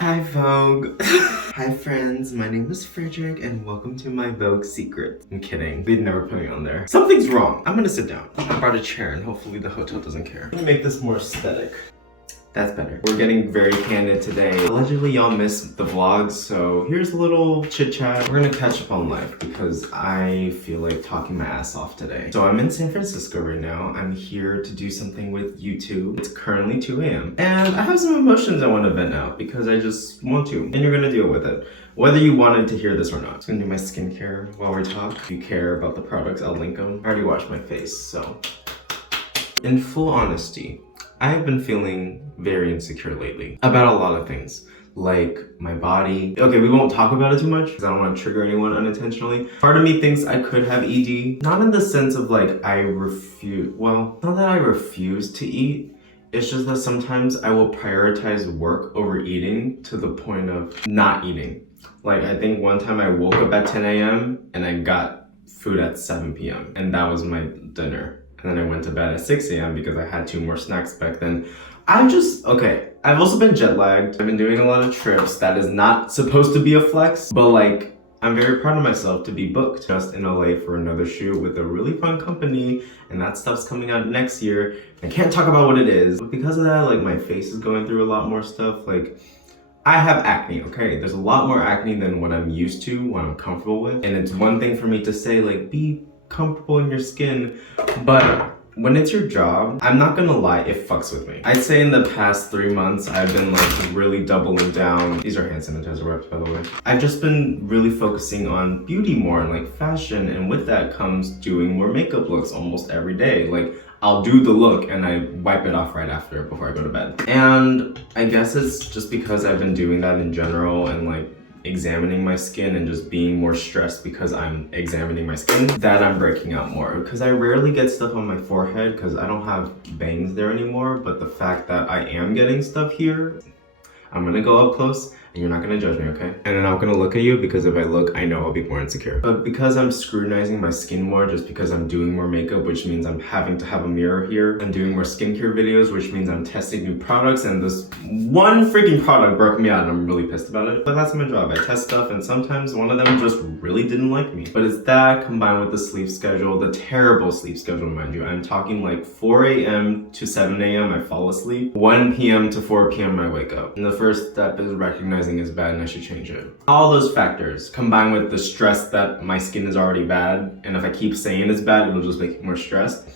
Hi Vogue! Hi friends, my name is Frederic and welcome to my Vogue secret. I'm kidding, they'd never put me on there. Something's wrong, I'm gonna sit down. I brought a chair and hopefully the hotel doesn't care. Let me make this more aesthetic. That's better. We're getting very candid today. Allegedly y'all missed the vlogs, so here's a little chit chat. We're gonna catch up on life because I feel like talking my ass off today. So I'm in San Francisco right now. I'm here to do something with YouTube. It's currently 2 a.m. and I have some emotions I want to vent out because I just want to, and you're gonna deal with it. Whether you wanted to hear this or not. I'm gonna do my skincare while we talk. If you care about the products, I'll link them. I already washed my face, so. In full honesty, I have been feeling very insecure lately about a lot of things, like my body. Okay, we won't talk about it too much because I don't want to trigger anyone unintentionally. Part of me thinks I could have ED, not in the sense of like I refuse, well, not that I refuse to eat. It's just that sometimes I will prioritize work over eating to the point of not eating. Like I think one time I woke up at 10 a.m. and I got food at 7 p.m. and that was my dinner. And then I went to bed at 6 a.m. because I had 2 more snacks back then. I've also been jet lagged. I've been doing a lot of trips. That is not supposed to be a flex, but like, I'm very proud of myself to be booked just in LA for another shoot with a really fun company, and that stuff's coming out next year. I can't talk about what it is, but because of that, like my face is going through a lot more stuff. Like, I have acne, okay? There's a lot more acne than what I'm used to, what I'm comfortable with. And it's one thing for me to say like, be comfortable in your skin, but when it's your job, I'm not gonna lie, it fucks with me. I'd say in the past 3 months, I've been like really doubling down. These are hand sanitizer wipes, by the way. I've just been really focusing on beauty more and like fashion, and with that comes doing more makeup looks almost every day. Like I'll do the look and I wipe it off right after before I go to bed. And I guess it's just because I've been doing that in general and like examining my skin and just being more stressed because I'm examining my skin that I'm breaking out more, because I rarely get stuff on my forehead because I don't have bangs there anymore. But the fact that I am getting stuff here, I'm gonna go up close and you're not gonna judge me, okay? And I'm not gonna look at you because if I look, I know I'll be more insecure. But because I'm scrutinizing my skin more, just because I'm doing more makeup, which means I'm having to have a mirror here, and doing more skincare videos, which means I'm testing new products, and this one freaking product broke me out and I'm really pissed about it. But that's my job, I test stuff and sometimes one of them just really didn't like me. But it's that combined with the sleep schedule, the terrible sleep schedule, mind you. I'm talking like 4 a.m. to 7 a.m. I fall asleep, 1 p.m. to 4 p.m. I wake up. And the first step is recognizing it's bad and I should change it. All those factors combined with the stress that my skin is already bad, and if I keep saying it's bad, it'll just make it more stressed,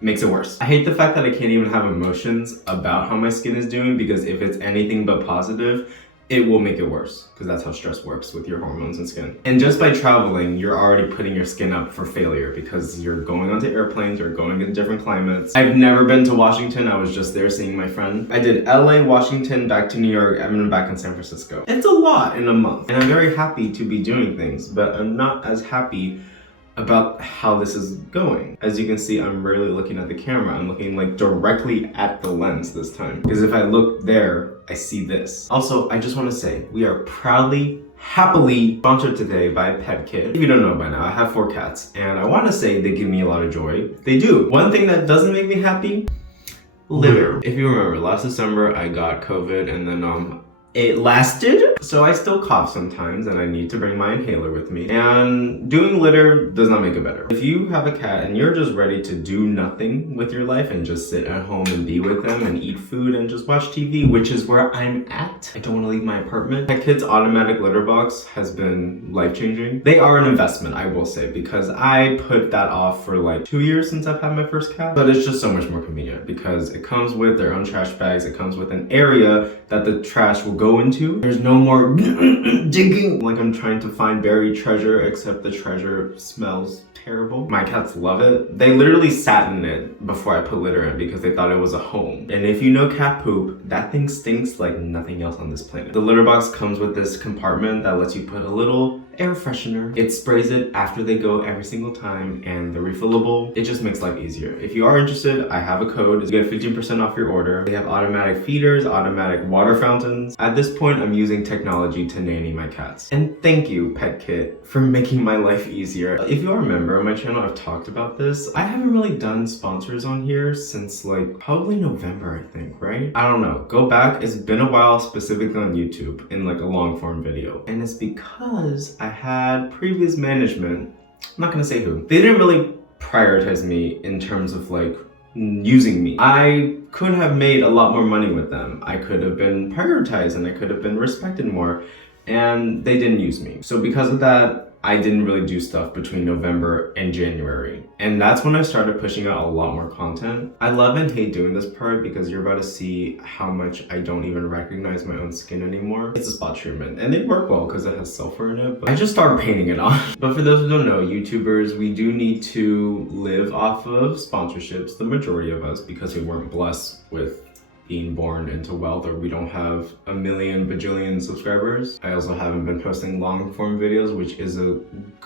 makes it worse. I hate the fact that I can't even have emotions about how my skin is doing, because if it's anything but positive, it will make it worse, because that's how stress works with your hormones and skin. And just by traveling, you're already putting your skin up for failure because you're going onto airplanes or going in different climates. I've never been to Washington. I was just there seeing my friend. I did LA, Washington, back to New York, and then back in San Francisco. It's a lot in a month. And I'm very happy to be doing things, but I'm not as happy about how this is going. As you can see, I'm rarely looking at the camera. I'm looking like directly at the lens this time. Because if I look there, I see this. Also, I just want to say, we are proudly, happily sponsored today by PETKIT. If you don't know by now, I have 4 cats, and I want to say they give me a lot of joy. They do. One thing that doesn't make me happy, litter. If you remember, last December, I got COVID, and then it lasted. So I still cough sometimes and I need to bring my inhaler with me. And doing litter does not make it better. If you have a cat and you're just ready to do nothing with your life and just sit at home and be with them and eat food and just watch TV, which is where I'm at. I don't want to leave my apartment. My kid's automatic litter box has been life-changing. They are an investment, I will say, because I put that off for like 2 years since I've had my first cat. But it's just so much more convenient because it comes with their own trash bags. It comes with an area that the trash will go into. There's no more digging like I'm trying to find buried treasure, except the treasure smells terrible. My cats love it. They literally sat in it before I put litter in because they thought it was a home. And if you know cat poop, that thing stinks like nothing else on this planet. The litter box comes with this compartment that lets you put a little air freshener. It sprays it after they go every single time, and they're refillable. It just makes life easier. If you are interested, I have a code. You get 15% off your order. They have automatic feeders, automatic water fountains. At this point, I'm using technology to nanny my cats. And thank you, PETKIT, for making my life easier. If you are a member of my channel, I've talked about this. I haven't really done sponsors on here since like probably November, I think, right? I don't know. Go back. It's been a while, specifically on YouTube in like a long form video. And it's because I had previous management, I'm not gonna say who, they didn't really prioritize me in terms of like using me. I could have made a lot more money with them. I could have been prioritized and I could have been respected more, and they didn't use me. So because of that, I didn't really do stuff between November and January. And that's when I started pushing out a lot more content. I love and hate doing this part because you're about to see how much I don't even recognize my own skin anymore. It's a spot treatment and they work well because it has sulfur in it, but I just started painting it on. But for those who don't know, YouTubers, we do need to live off of sponsorships, the majority of us, because we weren't blessed with being born into wealth, or we don't have a million bajillion subscribers. I also haven't been posting long form videos, which is a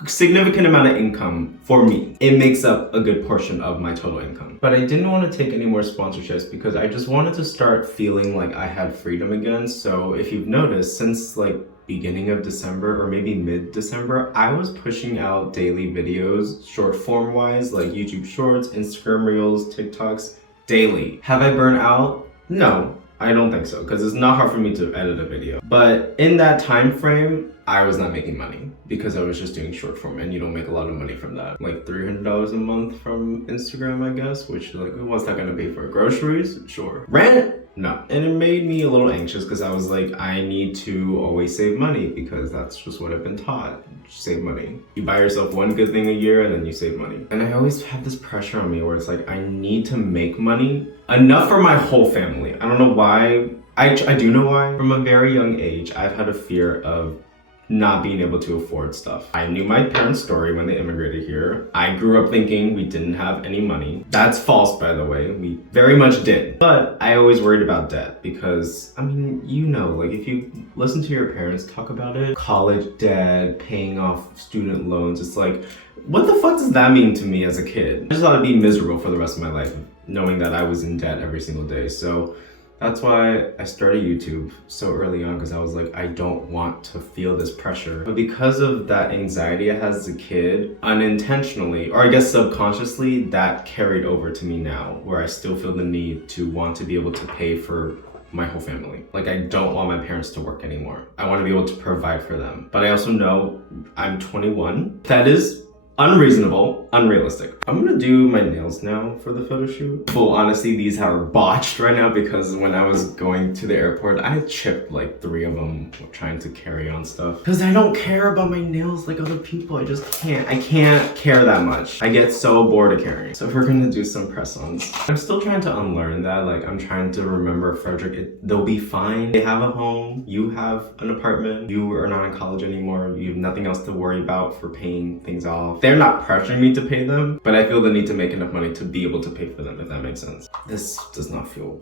significant amount of income for me. It makes up a good portion of my total income. But I didn't want to take any more sponsorships because I just wanted to start feeling like I had freedom again. So if you've noticed, since like beginning of December or maybe mid-December, I was pushing out daily videos, short form wise, like YouTube Shorts, Instagram Reels, TikToks, daily. Have I burned out? No, I don't think so, because it's not hard for me to edit a video. But in that time frame, I was not making money because I was just doing short form, and you don't make a lot of money from that. Like $300 a month from Instagram, I guess, which like, what's that gonna pay for? Groceries? Sure. Rent? No. And it made me a little anxious because I was like, I need to always save money because that's just what I've been taught. Save money. You buy yourself one good thing a year and then you save money. And I always have this pressure on me where it's like, I need to make money enough for my whole family. I don't know why. I do know why. From a very young age, I've had a fear of not being able to afford stuff. I knew my parents' story when they immigrated here. I grew up thinking we didn't have any money. That's false, by the way. We very much did. But I always worried about debt because, I mean, you know, like if you listen to your parents talk about it, college debt, paying off student loans, it's like, what the fuck does that mean to me as a kid? I just thought I'd be miserable for the rest of my life, knowing that I was in debt every single day. So that's why I started YouTube so early on, because I was like, I don't want to feel this pressure. But because of that anxiety I had as a kid, unintentionally, or I guess subconsciously, that carried over to me now, where I still feel the need to want to be able to pay for my whole family. Like, I don't want my parents to work anymore. I want to be able to provide for them. But I also know I'm 21. That is unreasonable, unrealistic. I'm gonna do my nails now for the photo shoot. Full honesty, these are botched right now because when I was going to the airport, I chipped like 3 of them trying to carry on stuff. Because I don't care about my nails like other people. I just can't. I can't care that much. I get so bored of caring. So if we're gonna do some press-ons, I'm still trying to unlearn that. Like, I'm trying to remember, Frederic, they'll be fine. They have a home, you have an apartment, you are not in college anymore, you have nothing else to worry about for paying things off. They're not pressuring me to pay them, but I feel the need to make enough money to be able to pay for them, if that makes sense. This does not feel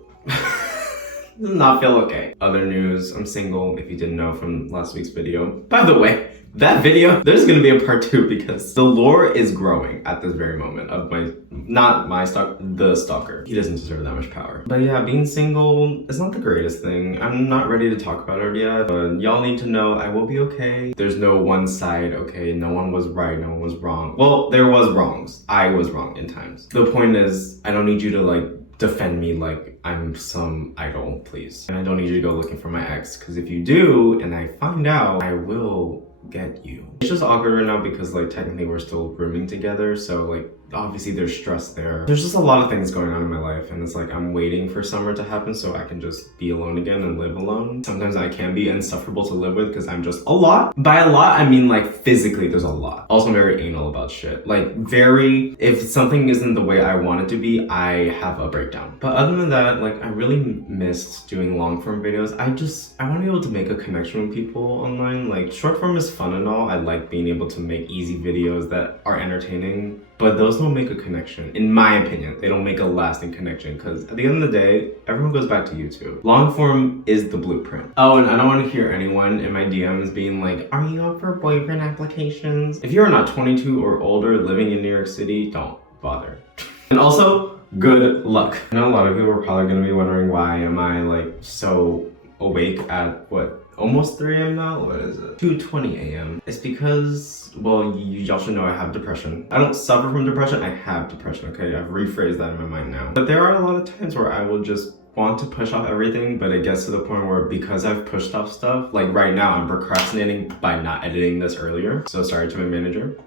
does not feel okay. Other news, I'm single, if you didn't know from last week's video. By the way, that video, there's gonna be a part 2 because the lore is growing at this very moment of the stalker. He doesn't deserve that much power. But yeah, being single is not the greatest thing. I'm not ready to talk about it yet, but y'all need to know I will be okay. There's no one side, okay? No one was right, no one was wrong. Well, there was wrongs. I was wrong in times. The point is, I don't need you to like defend me like I'm some idol, please. And I don't need you to go looking for my ex, because if you do and I find out, I will get you. It's just awkward right now because like technically we're still rooming together, so like obviously there's stress there. There's just a lot of things going on in my life, and it's like I'm waiting for summer to happen so I can just be alone again and live alone. Sometimes I can be insufferable to live with because I'm just a lot. By a lot, I mean like physically there's a lot. Also, I'm very anal about shit. Like if something isn't the way I want it to be, I have a breakdown. But other than that, like I really missed doing long form videos. I want to be able to make a connection with people online. Like short form is fun and all. I like being able to make easy videos that are entertaining. But those don't make a connection. In my opinion, they don't make a lasting connection because at the end of the day, everyone goes back to YouTube. Long form is the blueprint. Oh, and I don't want to hear anyone in my DMs being like, are you up for boyfriend applications? If you're not 22 or older living in New York City, don't bother. And also, good luck. I know a lot of people are probably going to be wondering why am I like so awake at what? Almost 3 a.m. now? What is it? 2:20 a.m. It's because, well, y'all should know I have depression. I don't suffer from depression, I have depression, okay? I've rephrased that in my mind now. But there are a lot of times where I will just want to push off everything, but it gets to the point where because I've pushed off stuff, like right now I'm procrastinating by not editing this earlier. So sorry to my manager,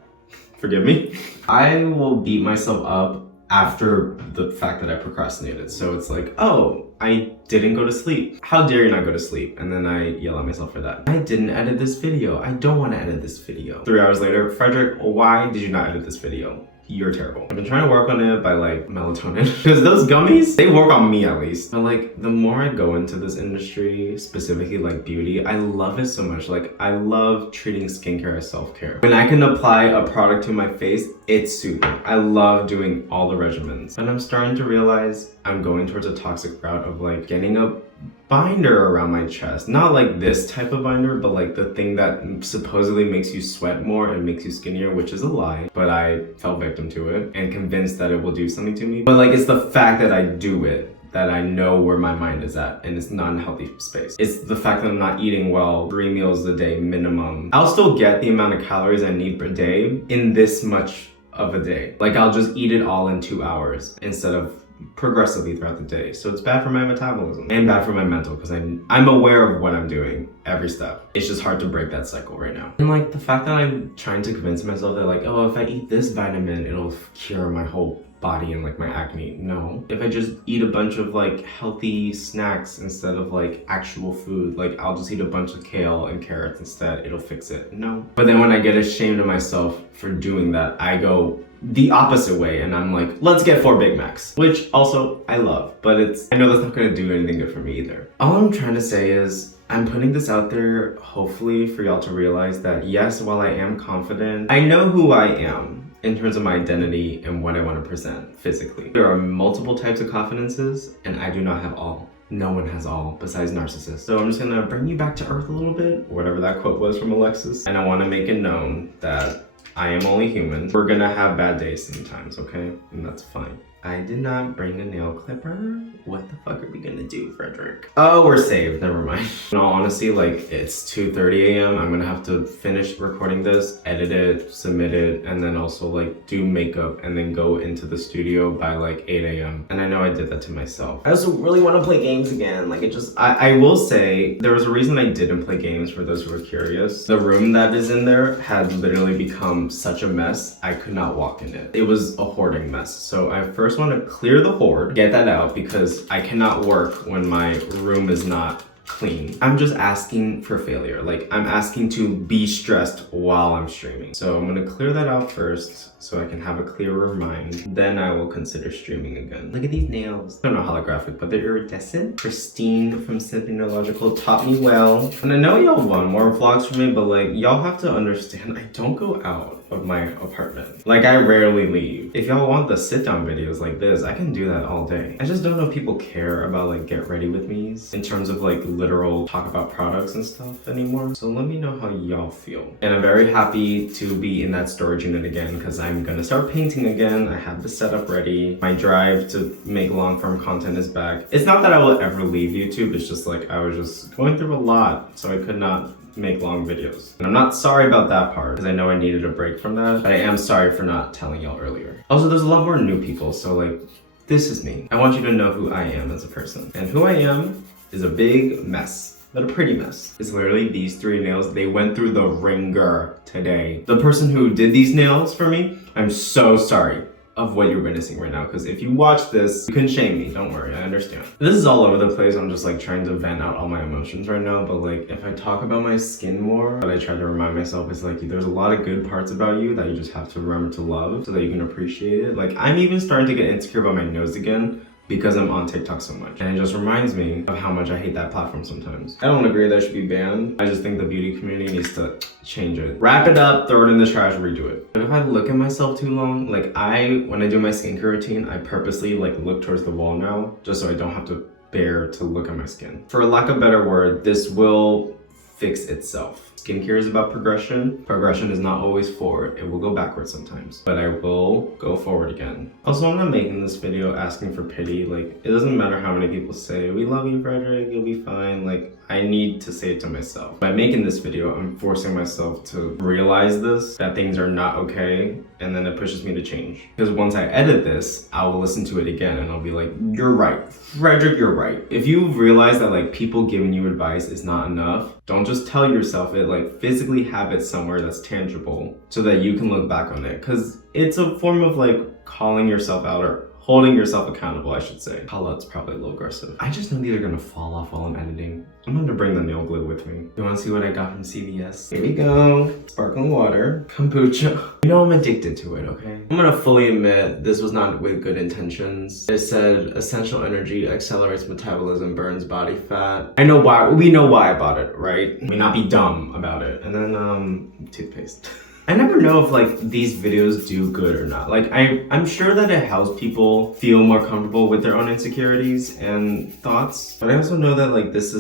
forgive me. I will beat myself up after the fact that I procrastinated. So it's like, oh, I didn't go to sleep. How dare you not go to sleep? And then I yell at myself for that. I didn't edit this video. I don't want to edit this video. 3 hours later, Frederic, why did you not edit this video? You're terrible. I've been trying to work on it by like melatonin because those gummies, they work on me at least. But like the more I go into this industry, specifically like beauty, I love it so much. Like I love treating skincare as self-care. When I can apply a product to my face, it's soothing. I love doing all the regimens. And I'm starting to realize I'm going towards a toxic route of like getting a binder around my chest. Not like this type of binder, but like the thing that supposedly makes you sweat more and makes you skinnier, which is a lie. But I fell victim to it and convinced that it will do something to me. But like it's the fact that I do it that I know where my mind is at and it's not in a healthy space. It's the fact that I'm not eating well 3 meals a day minimum. I'll still get the amount of calories I need per day in this much of a day. Like I'll just eat it all in 2 hours instead of progressively throughout the day. So it's bad for my metabolism and bad for my mental because I'm aware of what I'm doing every step. It's just hard to break that cycle right now. And like the fact that I'm trying to convince myself that like, oh, if I eat this vitamin, it'll cure my whole body and like my acne. No. If I just eat a bunch of like healthy snacks instead of like actual food, like I'll just eat a bunch of kale and carrots instead, it'll fix it. No. But then when I get ashamed of myself for doing that, I go the opposite way and I'm like, let's get 4 Big Macs, which also I love, but I know that's not gonna do anything good for me either. All I'm trying to say is I'm putting this out there hopefully for y'all to realize that yes, while I am confident, I know who I am in terms of my identity and what I want to present physically. There are multiple types of confidences and I do not have all. No one has all besides narcissists. So I'm just gonna bring you back to earth a little bit, whatever that quote was from Alexis. And I want to make it known that I am only human. We're gonna have bad days sometimes, okay? And that's fine. I did not bring a nail clipper. What the fuck are we gonna do, Frederic? Oh, we're saved, never mind. In all honesty, like it's 2:30 a.m. I'm gonna have to finish recording this, edit it, submit it, and then also like do makeup and then go into the studio by like 8 a.m. And I know I did that to myself. I also really wanna play games again. Like it just, I will say, there was a reason I didn't play games for those who are curious. The room that is in there had literally become such a mess, I could not walk in it. It was a hoarding mess. So I first want to clear the hoard, get that out because I cannot work when my room is not clean. I'm just asking for failure. Like I'm asking to be stressed while I'm streaming. So I'm gonna clear that out first so I can have a clearer mind. Then I will consider streaming again. Look at these nails. They're not holographic, but they're iridescent. Christine from Simply Neurological taught me well. And I know y'all want more vlogs from me, but like y'all have to understand I don't go out of my apartment. Like I rarely leave. If y'all want the sit down videos like this, I can do that all day. I just don't know if people care about like get ready with me's in terms of like literal talk about products and stuff anymore. So let me know how y'all feel. And I'm very happy to be in that storage unit again because I'm gonna start painting again. I have the setup ready. My drive to make long form content is back. It's not that I will ever leave YouTube, it's just like I was just going through a lot, so I could not make long videos. And I'm not sorry about that part because I know I needed a break from that, but I am sorry for not telling y'all earlier. Also, there's a lot more new people, so like, this is me. I want you to know who I am as a person. And who I am is a big mess, but a pretty mess. It's literally these 3 nails. They went through the ringer today. The person who did these nails for me, I'm so sorry of what you're witnessing right now, because if you watch this, you can shame me, don't worry, I understand. This is all over the place. I'm just like trying to vent out all my emotions right now, but like if I talk about my skin more, what I try to remind myself is like there's a lot of good parts about you that you just have to remember to love so that you can appreciate it. Like I'm even starting to get insecure about my nose again, because I'm on TikTok so much. And it just reminds me of how much I hate that platform sometimes. I don't agree that it should be banned. I just think the beauty community needs to change it. Wrap it up, throw it in the trash, redo it. But if I look at myself too long, like when I do my skincare routine, I purposely like look towards the wall now, just so I don't have to bear to look at my skin. For lack of a better word, this will fix itself. Skincare is about progression. Progression is not always forward. It will go backwards sometimes, but I will go forward again. Also, I'm not making this video asking for pity. Like, it doesn't matter how many people say, we love you, Frederic, you'll be fine. Like, I need to say it to myself. By making this video, I'm forcing myself to realize this, that things are not okay, and then it pushes me to change. Because once I edit this, I will listen to it again and I'll be like, you're right, Frederic, you're right. If you realize that like people giving you advice is not enough, don't just tell yourself it, like physically have it somewhere that's tangible so that you can look back on it. Because it's a form of like calling yourself out or holding yourself accountable, I should say. Call out's probably a little aggressive. I just know these are gonna fall off while I'm editing. I'm gonna bring the nail glue with me. You wanna see what I got from CVS? Here we go. Sparkling water, kombucha. You know I'm addicted to it, okay? I'm gonna fully admit this was not with good intentions. It said essential energy accelerates metabolism, burns body fat. I know why, we know why I bought it, right? We not be dumb about it. And then toothpaste. I never know if like these videos do good or not. Like I'm sure that it helps people feel more comfortable with their own insecurities and thoughts. But I also know that like it's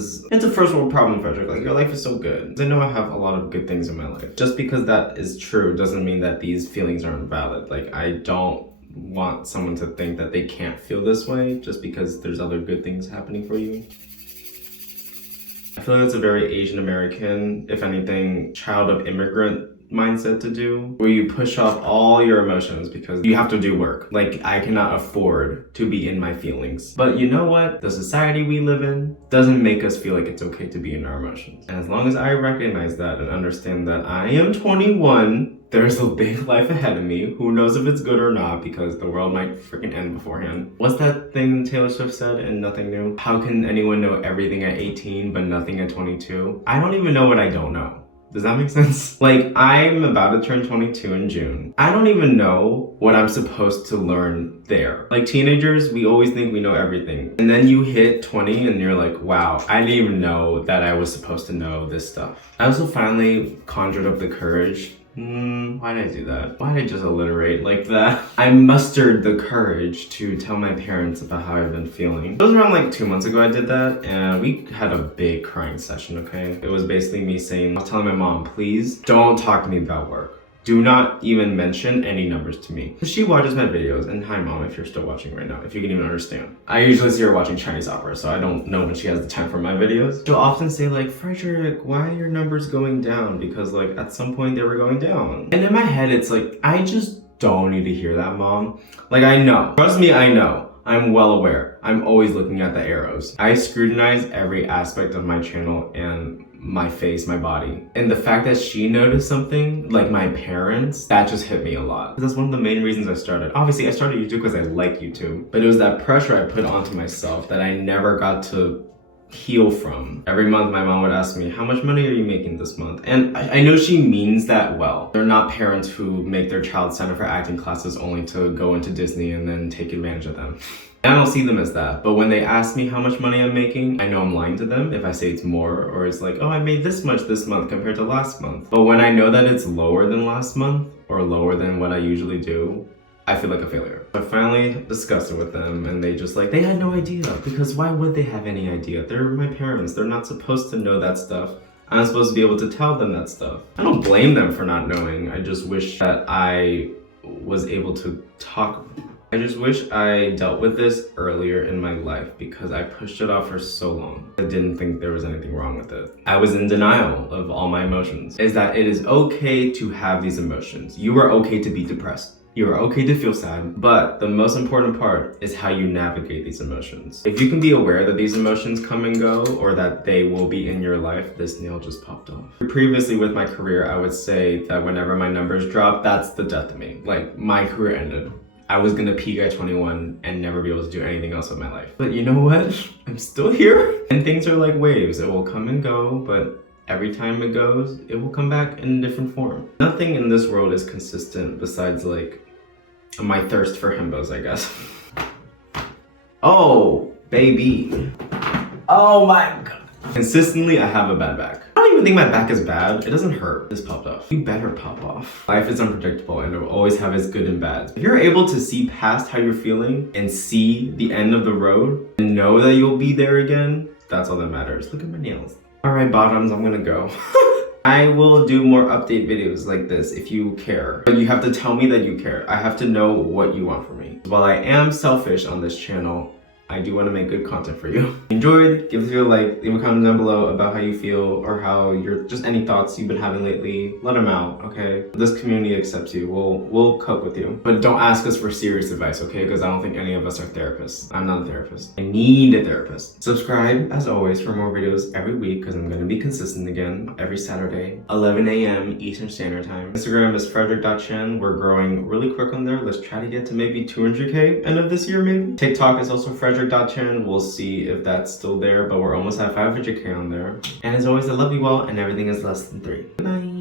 a first world problem, Frederic. Like your life is so good. I know I have a lot of good things in my life. Just because that is true doesn't mean that these feelings aren't valid. Like I don't want someone to think that they can't feel this way just because there's other good things happening for you. I feel like that's a very Asian American, if anything, child of immigrant mindset to do, where you push off all your emotions because you have to do work. Like I cannot afford to be in my feelings. But you know what? The society we live in doesn't make us feel like it's okay to be in our emotions. And as long as I recognize that and understand that I am 21, there's a big life ahead of me. Who knows if it's good or not, because the world might freaking end beforehand. What's that thing Taylor Swift said in Nothing New? How can anyone know everything at 18 but nothing at 22? I don't even know what I don't know. Does that make sense? Like, I'm about to turn 22 in June. I don't even know what I'm supposed to learn there. Like teenagers, we always think we know everything. And then you hit 20 and you're like, wow, I didn't even know that I was supposed to know this stuff. I also finally conjured up the courage. Why did I do that? Why did I just alliterate like that? I mustered the courage to tell my parents about how I've been feeling. It was around like 2 months ago I did that, and we had a big crying session, okay? It was basically me saying, I was telling my mom, please don't talk to me about work. Do not even mention any numbers to me. She watches my videos, and hi mom if you're still watching right now, if you can even understand. I usually see her watching Chinese opera, so I don't know when she has the time for my videos. She'll often say like, Frederic, why are your numbers going down? Because like at some point they were going down. And in my head it's like, I just don't need to hear that, mom. Like I know, trust me, I know. I'm well aware. I'm always looking at the arrows. I scrutinize every aspect of my channel and my face, my body. And the fact that she noticed something, like my parents, that just hit me a lot. That's one of the main reasons I started. Obviously, I started YouTube because I like YouTube, but it was that pressure I put onto myself that I never got to heal from. Every month, my mom would ask me, how much money are you making this month? And I know she means that well. They're not parents who make their child sign up for acting classes only to go into Disney and then take advantage of them. I don't see them as that, but when they ask me how much money I'm making, I know I'm lying to them if I say it's more, or it's like, oh, I made this much this month compared to last month. But when I know that it's lower than last month, or lower than what I usually do, I feel like a failure. I finally discussed it with them, and they just like, they had no idea, because why would they have any idea? They're my parents, they're not supposed to know that stuff. I'm supposed to be able to tell them that stuff. I don't blame them for not knowing, I just wish that I was able to talk. I just wish I dealt with this earlier in my life because I pushed it off for so long. I didn't think there was anything wrong with it. I was in denial of all my emotions. Is that it is okay to have these emotions. You are okay to be depressed. You are okay to feel sad, but the most important part is how you navigate these emotions. If you can be aware that these emotions come and go, or that they will be in your life, this nail just popped off. Previously with my career, I would say that whenever my numbers drop, that's the death of me. Like my career ended. I was gonna peak at 21 and never be able to do anything else with my life. But you know what? I'm still here. And things are like waves. It will come and go, but every time it goes, it will come back in a different form. Nothing in this world is consistent besides like my thirst for himbos, I guess. Oh, baby. Oh my god. Consistently, I have a bad back. I don't even think my back is bad. It doesn't hurt. This popped off. You better pop off. Life is unpredictable and it will always have its good and bads. If you're able to see past how you're feeling and see the end of the road and know that you'll be there again, that's all that matters. Look at my nails. All right, bottoms, I'm gonna go. I will do more update videos like this if you care. But you have to tell me that you care. I have to know what you want from me. While I am selfish on this channel, I do want to make good content for you. Enjoyed, give us a like, leave a comment down below about how you feel or how you're, just any thoughts you've been having lately. Let them out, okay? This community accepts you. We'll cope with you. But don't ask us for serious advice, okay? Because I don't think any of us are therapists. I'm not a therapist. I need a therapist. Subscribe, as always, for more videos every week because I'm going to be consistent again every Saturday, 11 a.m. Eastern Standard Time. Instagram is Frederic.Chen. We're growing really quick on there. Let's try to get to maybe 200K end of this year, maybe. TikTok is also Frederic.Chen. We'll see if that's still there, but we're almost at 500K on there. And as always, I love you all, and everything is less than 3. Good night.